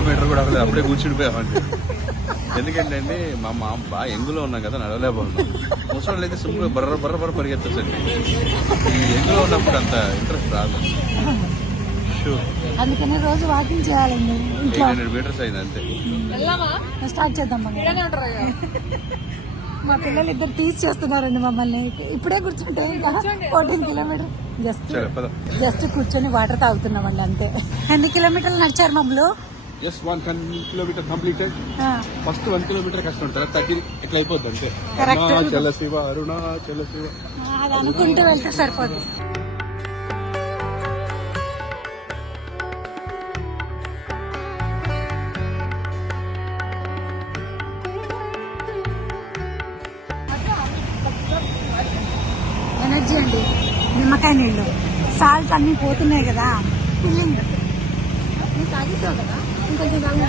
Kilometre కూడా అవ్వలేదు, అప్పుడే కూర్చుండిపోయామండి. ఎందుకంటే అండి మా బాగా ఎంగులో ఉన్నాం కదా, నడవలేకపోతున్నాం. ముసలి అయితే సింపుల్ బర్ర బర్ర బర్ర పరిగెత్తచ్చండి. ఈ ఎంగులో ఉన్నప్పుడు అంత ఇంట్రెస్ట్ రాదు. అందుకనే రోజు వాకింగ్ చేయాలండి. 800 మీటర్స్ అయింది అంతే. స్టార్ట్ చేద్దాం. మా పిల్లలు ఇద్దరు టీచ్ చేస్తున్నారండి మమ్మల్ని. ఇప్పుడే కూర్చుంటే ఇంకా 14 కిలోమీటర్ జస్ట్ కూర్చొని వాటర్ తాగుతున్నామండి అంతే. ఎన్ని కిలోమీటర్లు నడిచారు మమ్మల్ని? Yes, 1 kilometer completed. First 1 kilometer కష్టం ఉంటుంది, 30 ఇట్లా అయిపోద్ది అంతే. అరుణాచల శివ అరుణాచల శివ అది అనుకుంటూ వెళ్తే సరిపోదు. ఎనర్జీ అండి. నిమ్మకాయ నీళ్ళు, సాల్ట్ అన్నీ పోతున్నాయి కదా, ఫిల్లింగ్. నువ్వు తాగిస్తావు కదా, ఇంకొంచెం తాగు.